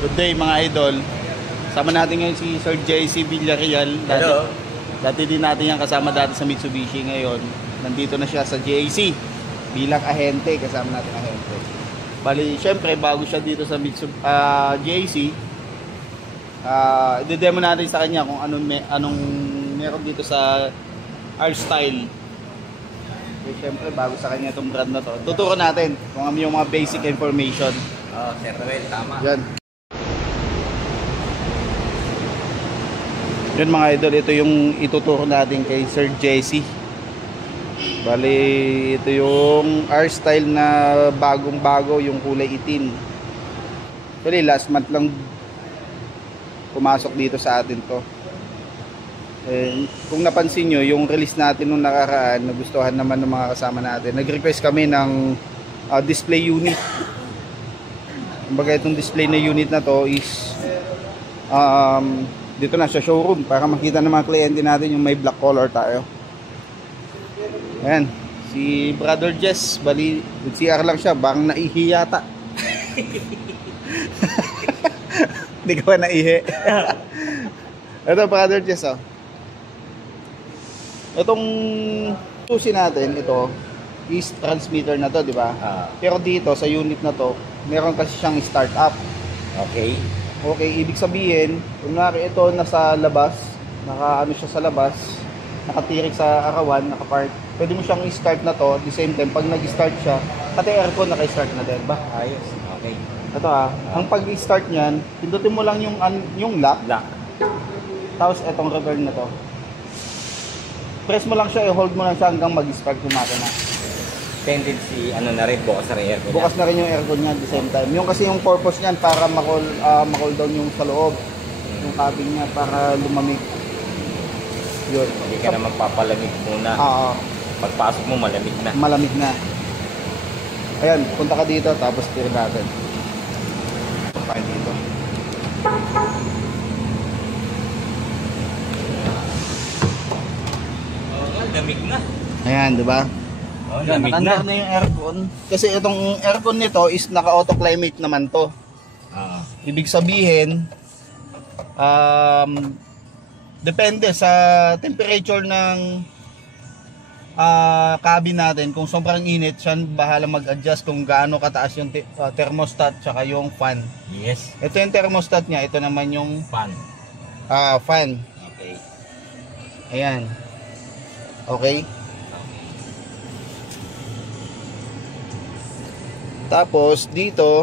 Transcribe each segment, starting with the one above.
Good day mga idol. Sama natin ngayon si Sir JC Villarreal. Hello. Dati din natin yan kasama dati sa Mitsubishi. Ngayon, nandito na siya sa JAC bilang ahente. Kasama natin ahente. Bali, syempre, bago siya dito sa JAC, i-demo natin sa kanya kung anong meron dito sa R-Style. Okay, syempre, bago sa kanya itong brand na to. Tuturo natin kung ano yung mga basic information. Oh, Sir Ruel, tama. Yan. Yan mga idol, ito yung ituturo natin kay Sir JC. Bali, ito yung R-Style na bagong-bago, yung kulay itim. Actually, last month lang pumasok dito sa atin to. Kung napansin nyo, yung release natin nung nakaraan, nagustuhan naman ng mga kasama natin. Nag-request kami ng display unit. Kumbaga itong display na unit na to is dito na sa showroom para makita ng mga kliyente natin yung may black color tayo. Ayan, si Brother Jess, bali CR lang siya, bang naihi yata. Hindi ka ba naihi? Ito Brother Jess, oh. Itong susi natin, ito is transmitter na to, di ba? Pero dito sa unit na to, meron kasi siyang start up. Okay. Okay, ibig sabihin, kunwari ito nasa labas, naka-ano siya sa labas, nakatirik sa arawan, naka-park, pwede mo siyang i-start na to, at the same time, pag nag-start siya, pati aircon naka-start na din ba? Ayos. Okay. Ito ang pag-start niyan, pindutin mo lang yung lock, tapos itong reverb na to. Press mo lang siya, i-hold mo lang siya hanggang mag-start yung makina. Tendency, ano na rin, bukas na rin aircon. Bukas na rin yung aircon niya at the same time. Yung kasi yung purpose niyan para ma-cool down yung sa loob. Yung cabin niya para lumamig. Yun. Hindi ka na magpapalamig muna. Pagpasok mo, malamig na. Malamig na. Ayan, punta ka dito tapos tira natin. Punta dito. Lamig na. Ayan, di ba? Oh, lamig Nakandar na yung aircon. Kasi itong aircon nito is naka-auto climate naman to. Ibig sabihin, depende sa temperature ng cabin natin. Kung sobrang init, siya bahala mag-adjust kung gaano kataas yung thermostat tsaka yung fan. Yes. Ito yung thermostat niya, ito naman yung Fan. fan. Okay. Ayan. Okay. Tapos dito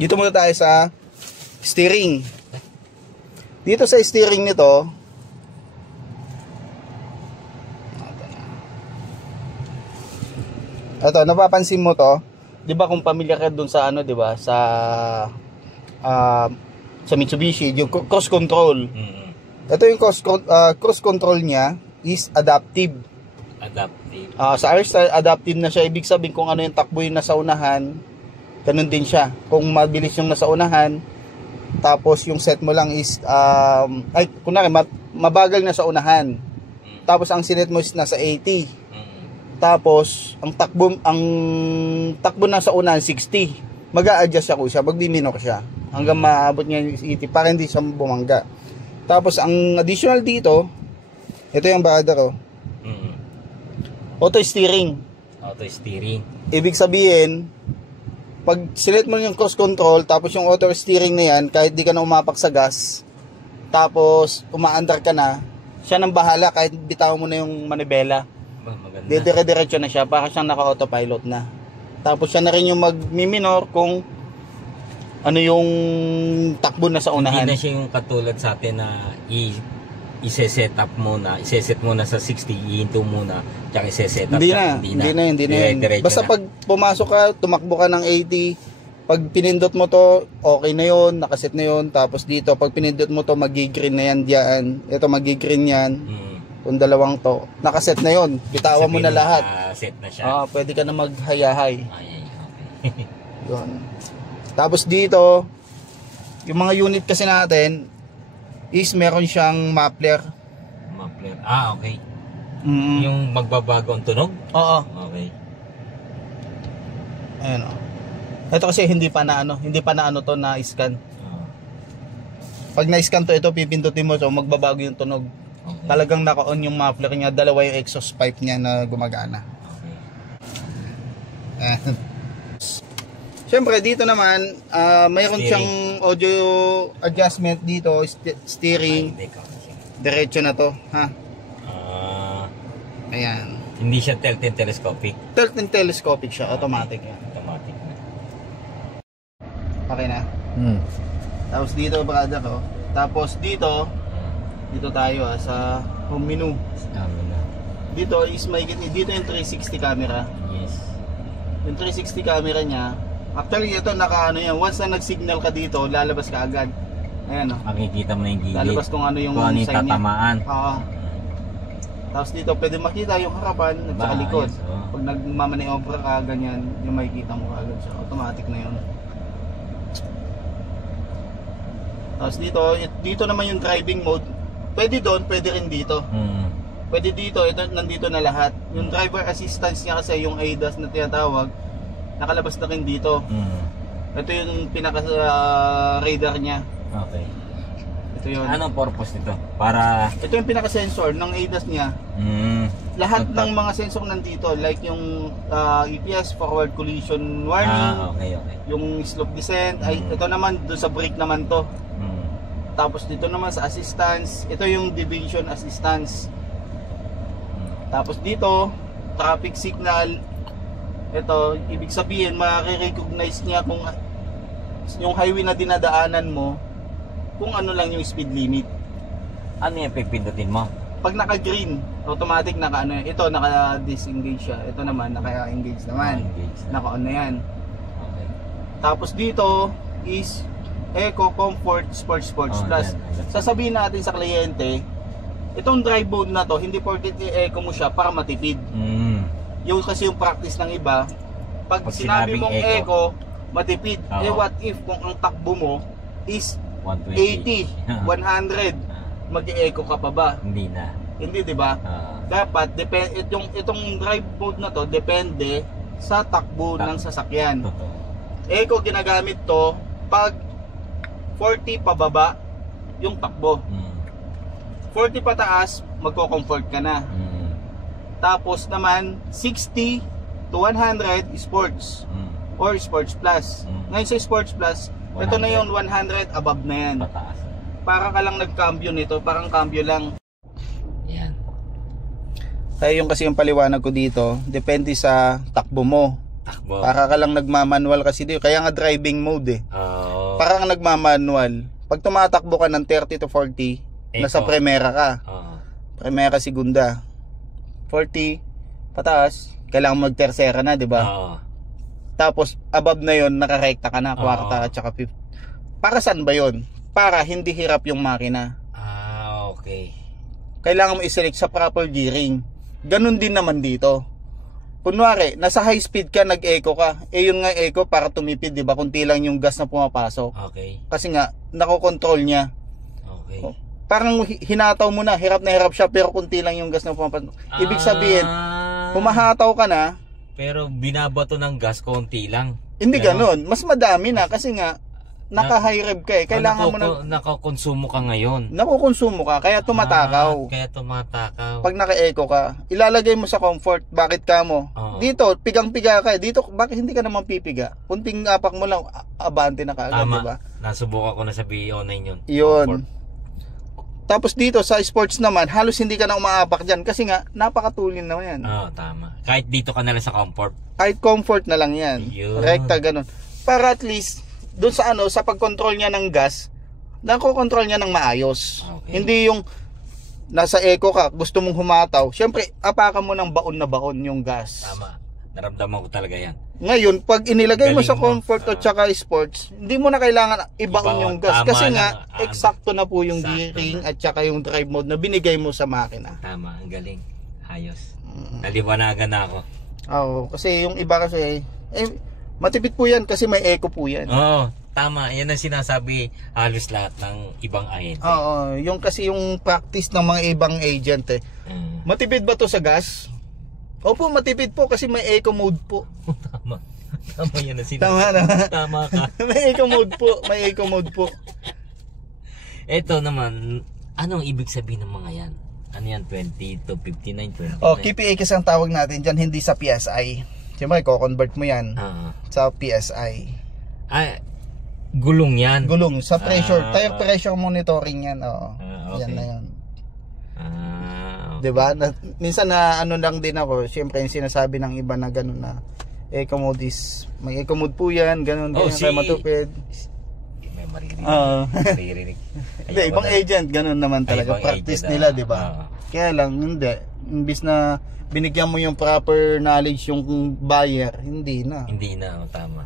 muna tayo sa steering. Dito sa steering nito, ito, napapansin mo to, 'di ba kung pamilyar ka dun sa ano, 'di ba, sa Mitsubishi, yung cruise control. Ito yung cruise control niya is adaptive. Sa R-Style, adaptive na siya. Ibig sabihin kung ano yung takbo yung nasa unahan, ganun din siya. Kung mabilis yung nasa unahan, tapos yung set mo lang is kunwari mabagal na sa unahan, tapos ang sinet mo is nasa 80, tapos ang takbo na sa unahan 60, mag-a-adjust siya, magbiminor siya hanggang maabot niya yung 80 para hindi siya bumangga. Tapos ang additional dito, ito yung bada auto steering. Ibig sabihin, pag select mo yung cruise control, tapos yung auto steering na yan, kahit di ka na umapak sa gas, tapos umaandar ka na, siya nang bahala kahit bitaw mo na yung manibela. Dire-diretso na siya, para siyang naka-autopilot na. Tapos siya na rin yung mag-minor kung ano yung takbo na sa unahan. Hindi na siya yung katulad sa atin na i-set mo na sa 60, i-into muna, tsaka i-set up. Hindi na. Basta pag pumasok ka, tumakbo ka ng 80, pag pinindot mo to, okay na yon, nakaset na yon. Tapos dito, pag pinindot mo to, magi-green na yan diyan. Ito magi-green yan. Kung dalawang to, nakaset na yon. Bitawan mo na lahat. Set na siya. Pwede ka na maghayahay. Okay. Yun. Tapos dito, yung mga unit kasi natin, is meron siyang muffler. Okay. Yung magbabago ang tunog? Oo. Okay. Ayan o. Ito kasi hindi pa na ano to na scan. Pag na-scan to, ito pipindutin mo to, magbabago yung tunog. Okay. Talagang naka-on yung muffler niya, dalawa yung exhaust pipe niya na gumagana. Okay. Siyempre dito naman, mayroon siyang audio adjustment dito, steering. Diretso na to, ha. Ayan. Hindi siya tilt and telescopic. Tilt and telescopic siya, automatic yan. Automatic na. Okay na. Tapos dito brother ko. Tapos dito tayo sa home menu. Dito is dito yung 360 camera. Yes. Yung 360 camera niya, actually ito naka yan, once na nag-signal ka dito, lalabas ka agad. Ayan o. Makikita mo na yung gilid. Lalabas kung ano yung sign niya. Tatamaan. Oo. Tapos dito pwede makita yung harapan at saka likod. Pag nagmamaniobra ka ganyan, yung makikita mo agad siya. Automatic na yun. Tapos dito naman yung driving mode. Pwede doon, pwede rin dito. Pwede dito, ito nandito na lahat. Yung driver assistance niya kasi yung ADAS na tinatawag, nakalabas na rin dito. Ito yung pinaka radar niya. Okay. Ito yun. Anong purpose nito? Para ito yung pinaka sensor ng ADAS niya. Lahat ng mga sensor nandito, like yung EPS, forward collision warning, okay. yung slope descent, ay ito naman doon sa brake naman to. Tapos dito naman sa assistance, ito yung division assistance. Tapos dito, traffic signal. Ito, ibig sabihin, makare-recognize niya kung yung highway na dinadaanan mo, kung ano lang yung speed limit. Ano yung pipindutin mo? Pag naka-green, automatic ito naka-disengage siya. Ito naman, naka-engage naman. Naka-on na yan. Okay. Tapos dito is Eco, Comfort, Sports Plus. Sasabihin natin sa kliyente, itong drive mode na to, hindi porket i-eco mo siya para matipid. Yung kasi yung practice ng iba, pag sinabi mong eco, matipid. What if kung ang takbo mo is 80, 100, mag-eco ka pa ba? Hindi na. Hindi, di ba? Dapat itong drive mode na to depende sa takbo ng sasakyan. Eco ginagamit to pag 40 pababa yung takbo. 40 pataas, magko-comfort ka na. Tapos naman 60 to 100 sports or sports plus. Ngayon sa sports plus, 100. Ito na yung 100 above na yan. Pataas. Para ka lang nag-cambio nito, parang cambio lang. Yan. Kaya yung kasi yung paliwanag ko dito, depende sa takbo mo. Para ka lang nagmamanual kasi dito. Kaya nga driving mode eh. Parang nagmamanual. Pag tumatakbo ka ng 30 to 40, nasa primera ka. Primera, segunda. 40 pataas, kailangan mag-tercera na, di ba? Tapos above na yon, nakarekta ka na, kwarta at saka 50. Para saan ba yon? Para hindi hirap yung makina. Okay. Kailangan mo i-select sa proper gearing. Ganun din naman dito. Kunwari, nasa high speed ka, nag-eco ka. Yun nga eco para tumipid, di ba? Kunti lang yung gas na pumapasok. Okay. Kasi nga, nakokontrol niya. Okay. Parang hinataw mo na, hirap siya, pero kunti lang yung gas na pumapasok. Ibig sabihin, humahataw ka na, pero binabato ng gas, konti lang. Hindi ganun. Mas madami na, kasi nga, naka-high rev ka eh. Kailangan mo na... Nakakonsumo ka ngayon. Nakukonsumo ka, kaya tumatakaw. Kaya tumatakaw. Pag naka-eco ka, ilalagay mo sa comfort. Bakit ka mo? Dito, pigang-piga ka eh. Dito, bakit hindi ka naman pipiga? Kunting apak mo lang, abante na kaagad, diba? Nasubukan ko na sa BO9 yun. Yun. Tapos dito, sa sports naman, halos hindi ka na umaapak dyan. Kasi nga, napakatulin naman yan. Tama. Kahit dito ka na lang sa comfort. Kahit comfort na lang yan. Yun. Rekta, ganun. Para at least, doon sa sa pag-control niya ng gas, nako-control niya ng maayos. Okay. Hindi yung nasa eco ka, gusto mong humataw. Siyempre, apakan mo ng baon na baon yung gas. Tama. Naramdaman ko talaga yan. Ngayon, pag inilagay mo sa comfort at saka sports, hindi mo na kailangan ibaon yung gas. Kasi nga, eksakto na po yung gearing at saka yung drive mode na binigay mo sa makina. Tama, ang galing. Ayos. Naliwanagan na ako. Oo, kasi yung iba kasi, matipid po yan kasi may eco po yan. Oo, tama. Yan ang sinasabi halos lahat ng ibang ahente. Oo, yung kasi yung practice ng mga ibang agent eh. Matipid ba to sa gas? Opo, matipid po kasi may eco mode po. Tama. Tama yan na Tama na. Tama ka. May eco mode po. May eco mode po. Ito naman, anong ibig sabihin ng mga yan? Ano yan? 20 to 59, 29? KPA kasi ang tawag natin dyan, hindi sa PSI. Siyempre, i-convert mo yan sa PSI. Gulong yan? Gulong, sa pressure. Tire pressure monitoring yan. Okay. Yan na yan. Okay. Diba? Minsan na ano lang din ako, siyempre yung sinasabi ng iba na gano'n na eco mode is, may eco mode po yan, gano'n, kayo matupid. May maririnig. Hindi, ibang agent, gano'n naman talaga. Practice nila, diba? Kaya lang, hindi. Imbis na binigyan mo yung proper knowledge yung buyer, hindi na. Hindi na, tama.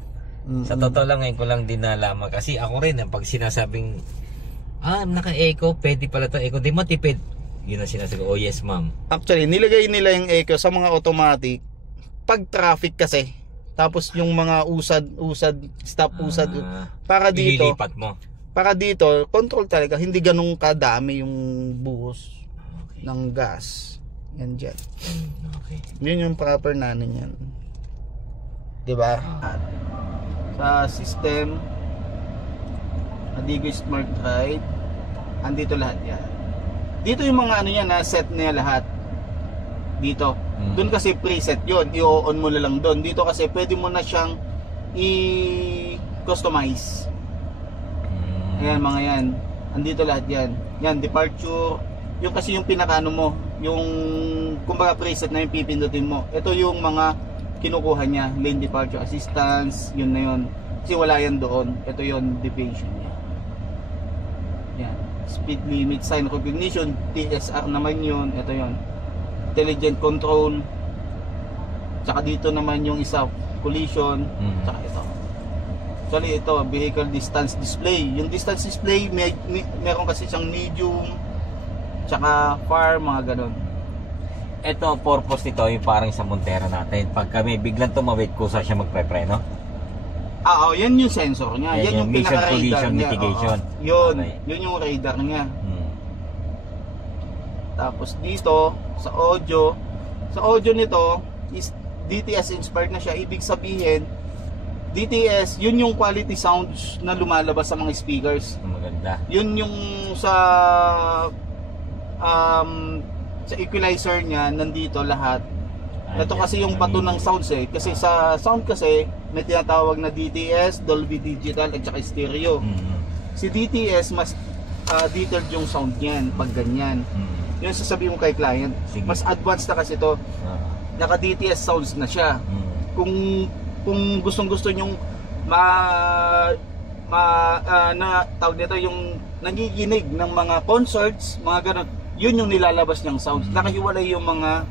Sa totoo lang, ngayon ko lang din nalaman. Kasi ako rin, pag sinasabing, naka-eco, pwede pala to eco, di matipid. Yun ang sinasabi, oh yes ma'am. Actually, nilagay nila yung eco sa mga automatic pag traffic kasi. Tapos yung mga stop usad, para dito, ililipat mo. Para dito, control talaga, hindi ganun kadami yung buhos ng gas. Yan dyan. Okay. Yun yung proper nanin yan. Diba? Sa system, Adigo Smart Ride, andito lahat yan. Dito yung mga ano yan, set niya lahat. Dito. Doon kasi preset yun. I-on mo na lang doon. Dito kasi pwede mo na siyang i-customize. Ayan mga yan. Andito lahat yan. Yan, departure. Yung kasi yung pinakaano mo. Yung kumbaga preset na yung pipindutin mo. Ito yung mga kinukuha niya. Lane departure assistance. Yun na yun. Kasi wala yan doon. Ito yun, deviation niya. Yan. Speed limit, sign recognition, TSR naman yun. Ito yun. Intelligent control. Tsaka dito naman yung isa, collision. Tsaka ito. Actually ito, vehicle distance display. Yung distance display, meron kasi siyang medium, tsaka far, mga ganun. Ito, purpose nito yung parang sa Montero natin. Pag kami biglang tumawid, kusa siya magpe-preno. Yan yung sensor niya. Yan yung pinaka-radar niya. Mitigation. Yun yung radar niya. Tapos dito, sa audio nito, is DTS inspired na siya. Ibig sabihin, DTS, yun yung quality sounds na lumalabas sa mga speakers. Maganda. Yun yung sa equalizer niya, nandito lahat. Ito kasi yung bato ng sounds kasi sa sound kasi may tinatawag na DTS, Dolby Digital at saka stereo. Si DTS mas detailed yung sound niyan pag ganyan. Yun sasabihin mo kay client. Mas advanced na kasi to. Naka DTS sounds na siya. Kung gustong-gusto nyong na tawag nito yung nagiginig ng mga concerts, mga ganun, yun yung nilalabas niyang sounds. Nakahiwalay yung mga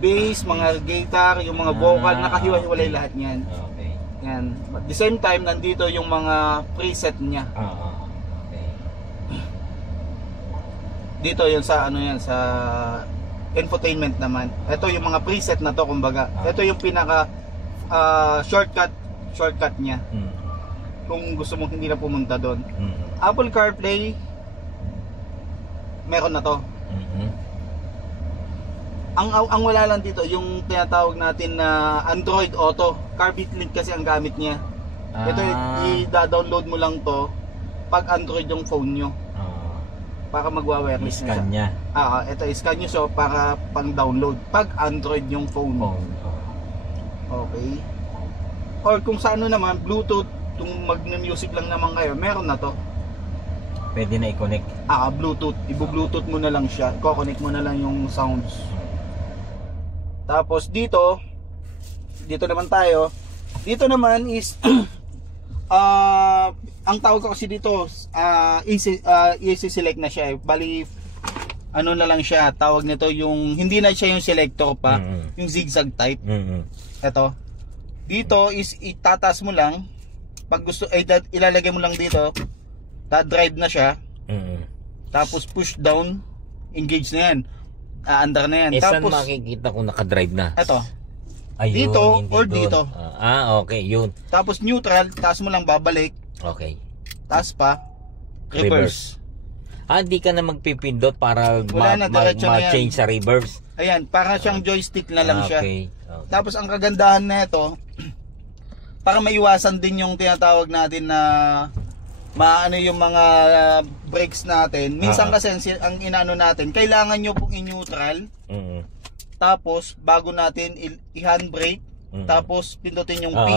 bass, mga guitar, yung mga vocal, nakahiwa-hiwalay lahat niyan. Okay. Yan. At the same time, nandito yung mga preset niya. Okay. Dito yun sa ano yan, sa infotainment naman. Ito yung mga preset na to, kumbaga. Ito yung pinaka shortcut niya. Kung gusto mong hindi na pumunta doon. Apple CarPlay, meron na to. Ang wala lang dito yung tinatawag natin na Android Auto. Carbit link kasi ang gamit niya. Ito i-download mo lang to pag Android yung phone nyo. Para magwa-wireless na siya. Ito i-scan nyo so para pang-download pag Android yung phone. Okay. Or kung sa ano naman, Bluetooth, kung mag-music lang naman kayo, meron na to. Pwede na i-connect. Bluetooth. Ibu-Bluetooth mo na lang siya. Ko-connect mo na lang yung sounds. Tapos dito naman tayo. Dito naman is ang tawag ko kasi dito easy select na siya. Bali ano na lang siya, tawag nito yung hindi na siya yung selector pa, yung zigzag type. Ito. Dito is itataas mo lang. Pag gusto ilalagay mo lang dito. Da-drive na siya. Tapos push down, engage na yan. Under na yan. Tapos saan makikita kung naka-drive na? Ito. Ayun, dito or doon. Dito. Okay, yun. Tapos neutral, taas mo lang babalik. Okay. Taas pa, reverse. Hindi ka na magpipindot para ma-change sa reverse. Ayan, para siyang joystick na lang siya. Okay. Tapos ang kagandahan na ito, para maiwasan din yung tinatawag natin na maano yung mga brakes natin. Minsan kasi ang inaano natin, kailangan nyo pong i-neutral. Tapos bago natin i-handbrake, tapos pindutin yung P.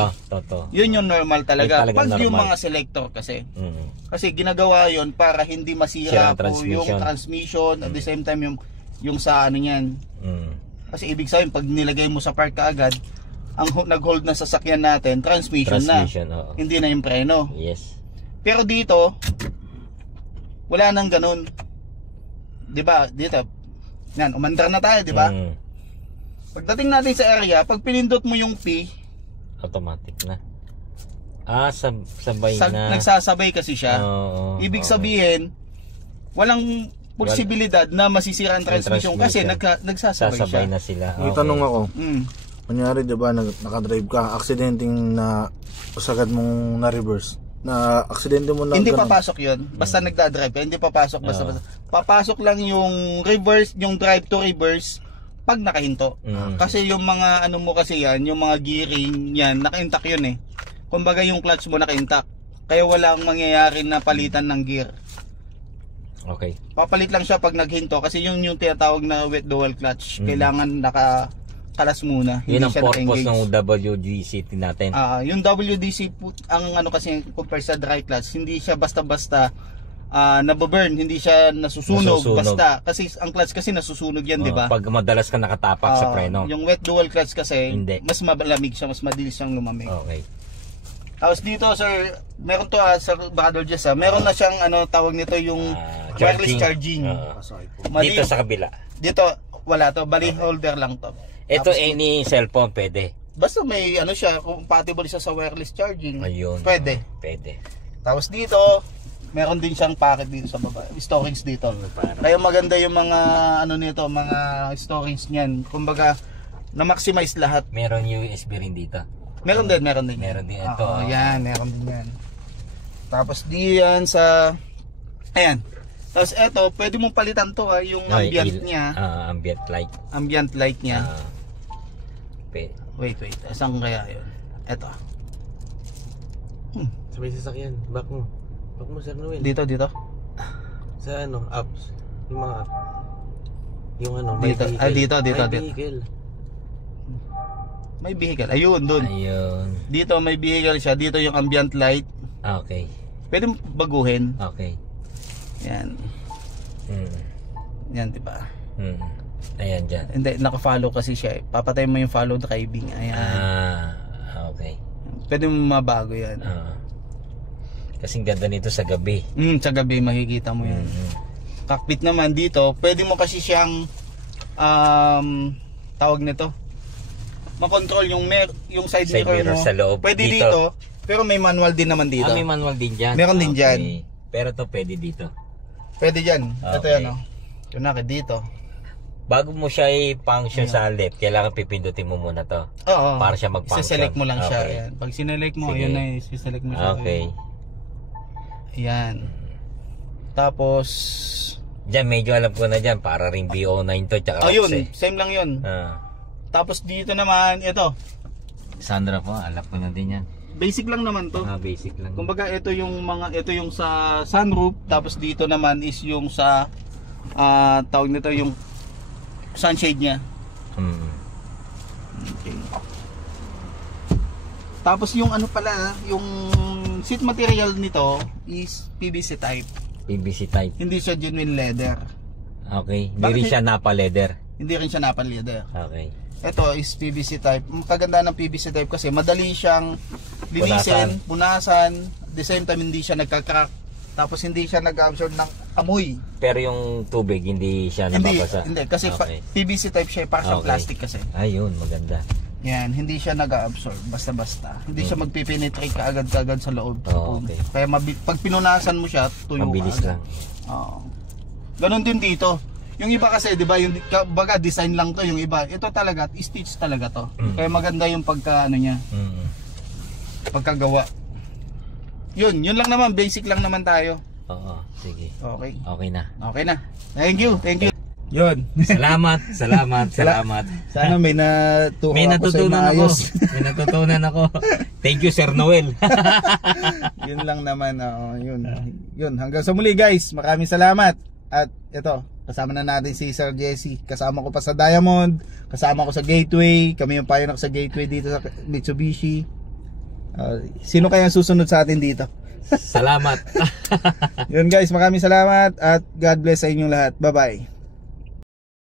Yun yung normal talaga. Pag normal. Yung mga selector kasi. Kasi ginagawa yun para hindi masira po yung transmission at the same time yung sa ano niyan. Kasi ibig sabihin pag nilagay mo sa park kaagad, ang nag-hold na sasakyan natin, transmission na. Hindi na yung preno. Yes. Pero dito wala nang ganun. 'Di ba? Dito. Yan, umandar na tayo, 'di ba? Pagdating natin sa area, pag pinindot mo yung P, automatic na. Sabay na. Nagsasabay kasi siya. Ibig sabihin, walang posibilidad na masisira ang transmission kasi nagsasabay siya. Na sila. May tanong ako. Kunyari, diba, nakadrive ka, aksidenteng na usagad mong na-reverse. Na aksidente mo na. Hindi papasok yun. Basta nagdadrive. Hindi papasok. Basta. Papasok lang yung reverse, yung drive to reverse pag nakahinto. Kasi yung mga ano mo kasi yan, yung mga gearing yan, naka-intact yun eh. Kumbaga yung clutch mo naka-intact. Kaya walang mangyayari na palitan ng gear. Okay. Papalit lang siya pag naghinto kasi yung tinatawag na wet dual clutch. Kailangan nakalas muna. Yun ang purpose ng WDC natin. Yung WDC ang ano kasi compare sa dry clutch, hindi siya basta-basta nababurn, hindi siya nasusunog basta. Kasi ang clutch kasi nasusunog yan, di ba? Pag madalas ka nakatapak sa preno. Yung wet dual clutch kasi, hindi. Mas malamig siya, mas madilis siyang lumamig. Okay. Tapos dito, sir, meron to Sir Brother Jess, meron na siyang ano tawag nito yung wireless charging. Dito sa kabila. Dito wala to, bali holder lang to. Ito any cellphone pwede. Basta may ano siya, compatible siya sa wireless charging. Ayun. Pwede. Tapos dito, meron din siyang packet dito sa baba, storage dito. Kaya maganda yung mga ano nito, mga storage niyan. Kumbaga, na-maximize lahat. Meron USB rin dito. Meron din. Meron din ito. Yan, meron din yan. Tapos diyan sa ayan. Tapos eto, pwede mong palitan to yung ambient niya. Ambient light. Ambient light niya. Wait. Saan kaya 'yun? Eto. Sabay sasakyan, back mo. Back mo, Sir Noel. Dito. Sa ano, apps. Yung mga app. Yung ano, dito. Dito. Vehicle. May vehicle. Ayun, doon. Dito may vehicle siya. Dito yung ambient light. Okay. Pwede mo baguhin. Okay. Yan. Yan, di ba? Ayan dyan. Hindi, naka-follow kasi siya. Papatay mo yung follow driving. Ayan. Okay. Pwede mo mabago yan. Kasing ganda nito sa gabi. Sa gabi makikita mo yan. Cockpit naman dito, pwede mo kasi siyang tawag nito, makontrol yung side mirror mo. Sa loob. Pwede dito, pero may manual din naman dito. May manual din dyan. Meron din dyan. Pero to pwede dito. Pwede dyan. Ito yan o. Ito dito. Bago mo siya i-function sa left, kailangan pipindutin mo muna to. Oo. Para siya mag-function. Siselect mo lang siya. Ayan. Pag sinelect mo, yun na siselect mo siya. Okay. Ayan. Tapos dyan, medyo alam ko na dyan. Para ring BO9 to. Tsaka yun. Same lang yun. Tapos dito naman, ito. Sandra po, alam ko na din yan. Basic lang naman to. Basic lang. Kumbaga ito yung sa sunroof, tapos dito naman is yung sa tawag nito yung sunshade niya. Okay. Tapos yung ano pala, yung seat material nito is PVC type. PVC type. Hindi siya genuine leather. Okay. Hindi rin siya napa leather. Hindi rin siya napa leather. Okay. Ito is PVC type. Kaganda ng PVC type kasi madali siyang linisin, punasan, at the same time hindi siya nagka-crack. Tapos hindi siya nag-absorb ng amoy. Pero yung tubig hindi siya nababasa. Hindi kasi PVC type siya, para siyang plastic kasi. Ayun, maganda. Yan, hindi siya nag-absorb basta-basta. Hindi siya magpipenetrate kaagad-kaagad sa loob. Okay. Kaya pag pinunasan mo siya, tuyo mabilis lang. Ganon din dito. Yung iba kasi, di ba, yung baga design lang to, yung iba. Ito talaga, stitch talaga to. Kaya maganda yung pagka ano niya. Pagkagawa. Yun lang naman, basic lang naman tayo. Oo, sige. Okay. Okay na. Okay na. Thank you. Yun. Salamat. Sana may May natutunan ako. May natutunan ako. Thank you, Sir Noel. Yun lang naman. Yun. Hanggang sa muli guys. Maraming salamat. At ito, kasama na natin si Sir Jesse. Kasama ko pa sa Diamond. Kasama ko sa Gateway. Kami yung pioneer sa Gateway dito sa Mitsubishi. Sino kaya susunod sa atin dito? Salamat. Yun guys, maraming salamat. At God bless sa inyong lahat. Bye bye.